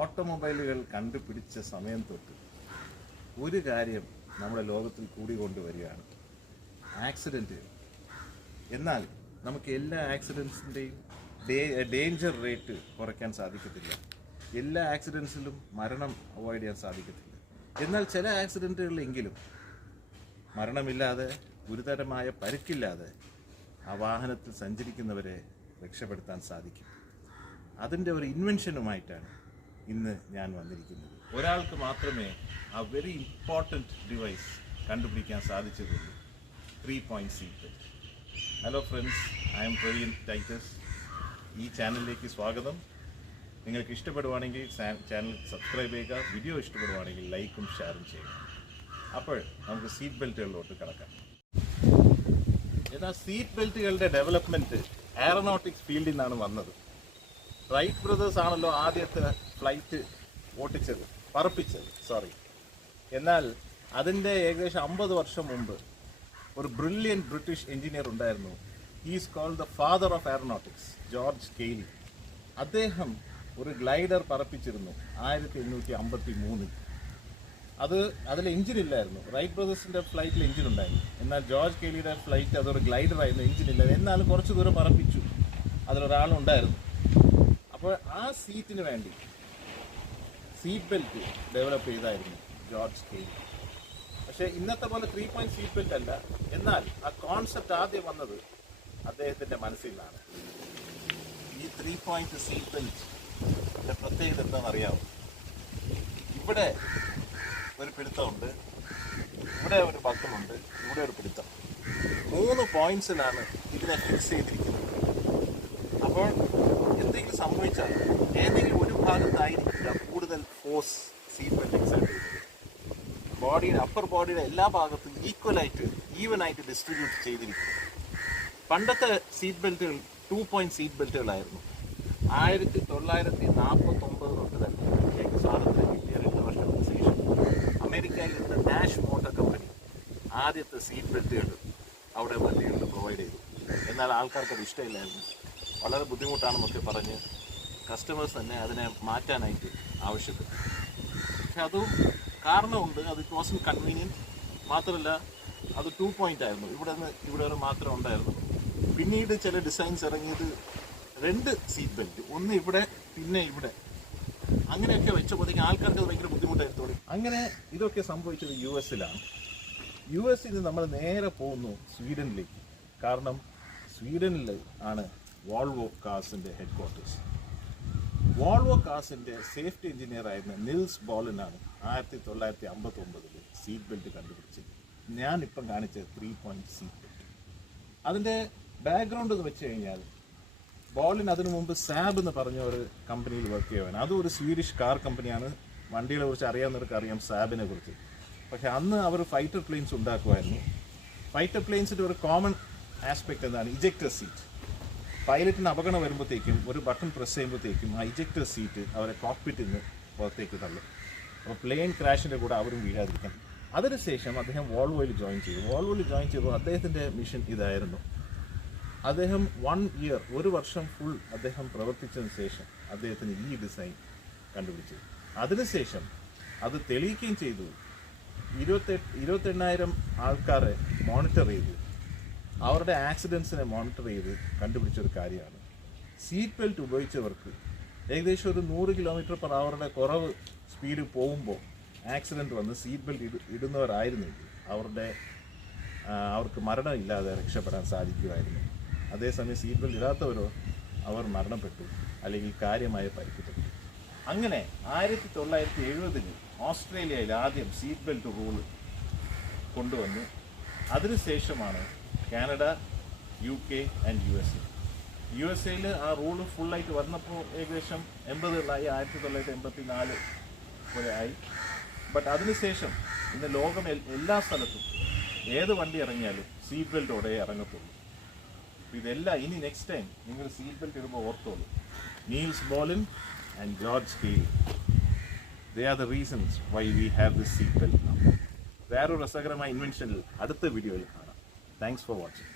ഓട്ടോമൊബൈലുകൾ കണ്ടുപിടിച്ച സമയം തൊട്ട് ഒരു കാര്യം നമ്മുടെ ലോകത്തിൽ കൂടിക്കൊണ്ടുവരികയാണ്: ആക്സിഡൻറ്റുകൾ. എന്നാൽ നമുക്ക് എല്ലാ ആക്സിഡൻസിൻ്റെയും ഡേഞ്ചർ റേറ്റ് കുറയ്ക്കാൻ സാധിക്കത്തില്ല. എല്ലാ ആക്സിഡൻസിലും മരണം അവോയ്ഡ് ചെയ്യാൻ സാധിക്കത്തില്ല. എന്നാൽ ചില ആക്സിഡൻറ്റുകളിലെങ്കിലും മരണമില്ലാതെ, ഗുരുതരമായ പരിക്കില്ലാതെ ആ വാഹനത്തിൽ സഞ്ചരിക്കുന്നവരെ രക്ഷപ്പെടുത്താൻ സാധിക്കും. അതിൻ്റെ ഒരു ഇൻവെൻഷനുമായിട്ടാണ് ഇന്ന് ഞാൻ വന്നിരിക്കുന്നത്. ഒരാൾക്ക് മാത്രമേ ആ വെരി ഇമ്പോർട്ടൻറ്റ് ഡിവൈസ് കണ്ടുപിടിക്കാൻ സാധിച്ചതുള്ളൂ: 3-point seat belt. Hello friends, I M Praveen Titus. ഈ ചാനലിലേക്ക് സ്വാഗതം. നിങ്ങൾക്ക് ഇഷ്ടപ്പെടുവാണെങ്കിൽ ചാനൽ സബ്സ്ക്രൈബ് ചെയ്യുക. വീഡിയോ ഇഷ്ടപ്പെടുവാണെങ്കിൽ ലൈക്കും ഷെയറും ചെയ്യുക. അപ്പോൾ നമുക്ക് സീറ്റ് ബെൽറ്റുകളിലോട്ട് കിടക്കാം. എന്നാൽ സീറ്റ് ബെൽറ്റുകളുടെ ഡെവലപ്മെൻറ്റ് എയറോനോട്ടിക്സ് ഫീൽഡിൽ നിന്നാണ് വന്നത്. റൈറ്റ് ബ്രദേഴ്സ് ആണല്ലോ ആദ്യത്തെ ഫ്ലൈറ്റ് പറപ്പിച്ചത്. എന്നാൽ അതിൻ്റെ ഏകദേശം 50 വർഷം മുമ്പ് ഒരു ബ്രില്യൻ ബ്രിട്ടീഷ് എഞ്ചിനീയർ ഉണ്ടായിരുന്നു. Is called the father of aeronautics, George Cayley. അദ്ദേഹം ഒരു ഗ്ലൈഡർ പറപ്പിച്ചിരുന്നു 1853. അതിൽ എഞ്ചിനില്ലായിരുന്നു. റൈറ്റ് ബ്രദേഴ്സിൻ്റെ ഫ്ലൈറ്റിൽ എഞ്ചിൻ ഉണ്ടായിരുന്നു. എന്നാൽ ജോർജ് കെയ്ലിയുടെ ഫ്ലൈറ്റ് അതൊരു ഗ്ലൈഡറായിരുന്നു, എഞ്ചിനില്ല. എന്നാലും കുറച്ച് ദൂരം പറപ്പിച്ചു. അതിലൊരാളുണ്ടായിരുന്നു. അപ്പോൾ ആ സീറ്റിന് വേണ്ടി സീറ്റ് ബെൽറ്റ് ഡെവലപ്പ് ചെയ്തായിരുന്നു ജോർജ് കെയ്ലി. പക്ഷേ ഇന്നത്തെ പോലെ 3-point സീറ്റ് ബെൽറ്റ് അല്ല. എന്നാൽ ആ കോൺസെപ്റ്റ് ആദ്യം വന്നത് അദ്ദേഹത്തിൻ്റെ മനസ്സിൽ നിന്നാണ്. ഈ 3-point സീറ്റ് ബെൽറ്റിൻ്റെ പ്രത്യേകത എന്താണെന്നറിയാമോ? ഇവിടെ ഒരു പിടുത്തമുണ്ട്, ഇവിടെ ഒരു ബട്ടണുണ്ട്, ഇവിടെ ഒരു പിടുത്തം. 3 പോയിന്റ്സിലാണ് ഇതിനെ ഫിക്സ് ചെയ്തിരിക്കുന്നത്. അപ്പോൾ എന്തെങ്കിലും സംഭവിച്ചാൽ ഏതെങ്കിലും ഒരു ഭാഗത്തായിരിക്കില്ല കൂടുതൽ ഫോഴ്സ് സീറ്റ് ബെൽറ്റ് എക്സേർട്ട് ചെയ്യുന്നത്. അപ്പർ ബോഡിയുടെ എല്ലാ ഭാഗത്തും ഈവനായിട്ട് ഡിസ്ട്രിബ്യൂട്ട് ചെയ്തിരിക്കും. പണ്ടത്തെ സീറ്റ് ബെൽറ്റുകൾ 2-point സീറ്റ് ബെൽറ്റുകളായിരുന്നു. 1949 തൊട്ട് തന്നെ ഇന്ത്യക്ക് സ്വാതന്ത്ര്യം കിട്ടിയ 2 വർഷത്തിന് ശേഷം അമേരിക്കയിൽ നിന്ന് ഡാഷ് മോട്ടോർ കമ്പനി ആദ്യത്തെ സീറ്റ് ബെൽറ്റുകൾ അവിടെ വണ്ടികളിൽ പ്രൊവൈഡ് ചെയ്തു. എന്നാൽ ആൾക്കാർക്ക് അത് ഇഷ്ടമില്ലായിരുന്നു. വളരെ ബുദ്ധിമുട്ടാണെന്നൊക്കെ പറഞ്ഞ് കസ്റ്റമേഴ്സ് തന്നെ അതിനെ മാറ്റാനായിട്ട് ആവശ്യപ്പെട്ടു. പക്ഷെ അതും കാരണമുണ്ട്. അത് ഇറ്റ് വാസ് കൺവീനിയൻറ്റ്. മാത്രമല്ല അത് 2-point ആയിരുന്നു. ഇവിടെ ഒരു മാത്രം ഉണ്ടായിരുന്നു. പിന്നീട് ചില ഡിസൈൻസ് ഇറങ്ങിയത് 2 സീറ്റ് ബെൽറ്റ്, ഒന്ന് ഇവിടെ പിന്നെ ഇവിടെ, അങ്ങനെയൊക്കെ വെച്ചപ്പോഴത്തേക്ക് ആൾക്കാർക്ക് അത് ഭയങ്കര ബുദ്ധിമുട്ടായിരുന്നു. അങ്ങനെ ഇതൊക്കെ സംഭവിച്ചത് US-ലാണ്. US-ൽ നിന്ന് നമ്മൾ നേരെ പോകുന്നു സ്വീഡനിലേക്ക്. കാരണം സ്വീഡനിൽ ആണ് വോൾവോ കാർസിൻ്റെ ഹെഡ് ക്വാർട്ടേഴ്സ്. വോൾവോ കാർസിൻ്റെ സേഫ്റ്റി എഞ്ചിനീയർ ആയിരുന്ന നിൽസ് ബോളിനാണ് 1959 സീറ്റ് ബെൽറ്റ് കണ്ടുപിടിച്ചത്. ഞാനിപ്പം കാണിച്ച 3-point സീറ്റ് ബെൽറ്റ്. അതിൻ്റെ ബാക്ക്ഗ്രൗണ്ട് എന്ന് വെച്ച് കഴിഞ്ഞാൽ, ബോളിൻ അതിനു മുമ്പ് സാബ് എന്ന് പറഞ്ഞ ഒരു കമ്പനിയിൽ വർക്ക് ചെയ്യുവാൻ. അതും ഒരു സ്വീഡിഷ് കാർ കമ്പനിയാണ്. വണ്ടികളെ കുറിച്ച് അറിയാവുന്നവർക്ക് അറിയാം സാബിനെ കുറിച്ച്. പക്ഷെ അന്ന് അവർ ഫൈറ്റർ പ്ലെയിൻസ് ഉണ്ടാക്കുമായിരുന്നു. ഫൈറ്റർ പ്ലെയിൻസിൻ്റെ ഒരു കോമൺ ആസ്പെക്റ്റ് എന്താണ്? Ejector seat. പൈലറ്റിന് അപകടം വരുമ്പോഴത്തേക്കും ഒരു ബട്ടൺ പ്രസ് ചെയ്യുമ്പോഴത്തേക്കും ആ ഇജക്ടർ സീറ്റ് അവരെ കോക്പിറ്റിൽ നിന്ന് പുറത്തേക്ക് തള്ളും. അപ്പോൾ പ്ലെയിൻ ക്രാഷിൻ്റെ കൂടെ അവരും വീഴാതിരിക്കണം. അതിനുശേഷം അദ്ദേഹം വോൾവോയിൽ ജോയിൻ ചെയ്തു. അദ്ദേഹത്തിൻ്റെ മിഷൻ ഇതായിരുന്നു. അദ്ദേഹം 1 year, 1 വർഷം ഫുൾ അദ്ദേഹം പ്രവർത്തിച്ചതിന് ശേഷം അദ്ദേഹത്തിന് ഈ ഡിസൈൻ കണ്ടുപിടിച്ചു. അതിനുശേഷം അത് തെളിയിക്കുകയും ചെയ്തു. 28,000 ആൾക്കാരെ മോണിറ്റർ ചെയ്ത്, അവരുടെ ആക്സിഡൻസിനെ മോണിറ്റർ ചെയ്ത് കണ്ടുപിടിച്ചൊരു കാര്യമാണ്. സീറ്റ് ബെൽറ്റ് ഉപയോഗിച്ചവർക്ക് ഏകദേശം ഒരു 100 km/h കുറവ് സ്പീഡ് പോകുമ്പോൾ ആക്സിഡൻറ്റ് വന്ന് സീറ്റ് ബെൽറ്റ് ഇടുന്നവരായിരുന്നെങ്കിൽ അവർക്ക് മരണമില്ലാതെ രക്ഷപ്പെടാൻ സാധിക്കുമായിരുന്നു. അതേസമയം സീറ്റ് ബെൽറ്റ് ഇടാത്തവരോ അവർ മരണപ്പെട്ടു, അല്ലെങ്കിൽ കാര്യമായ പരിക്കപ്പെട്ടു. അങ്ങനെ 1970 ഓസ്ട്രേലിയയിൽ ആദ്യം സീറ്റ് ബെൽറ്റ് റൂൾ കൊണ്ടുവന്നു. അതിനുശേഷമാണ് കാനഡ, UK ആൻഡ് USA. ആ റൂള് ഫുള്ളായിട്ട് വന്നപ്പോൾ ഏകദേശം 80കളായി, 1984 വരെ ആയി. ബട്ട് അതിനുശേഷം ഇന്ന് ലോകം എല്ലാ സ്ഥലത്തും ഏത് വണ്ടി ഇറങ്ങിയാലും സീറ്റ് ബെൽറ്റോടെ ഇറങ്ങത്തുള്ളൂ. ഇതെല്ലാം ഇനി നെക്സ്റ്റ് ടൈം നിങ്ങൾ സീറ്റ് ബെൽറ്റ് ഇടുമ്പോൾ ഓർത്തോളൂ, Nils Bohlin and George Cayley. They are the reasons why we have this seat belt now. വേറൊരു രസകരമായ ഇൻവെൻഷനിൽ അടുത്ത വീഡിയോയിൽ കാണാം. Thanks for watching.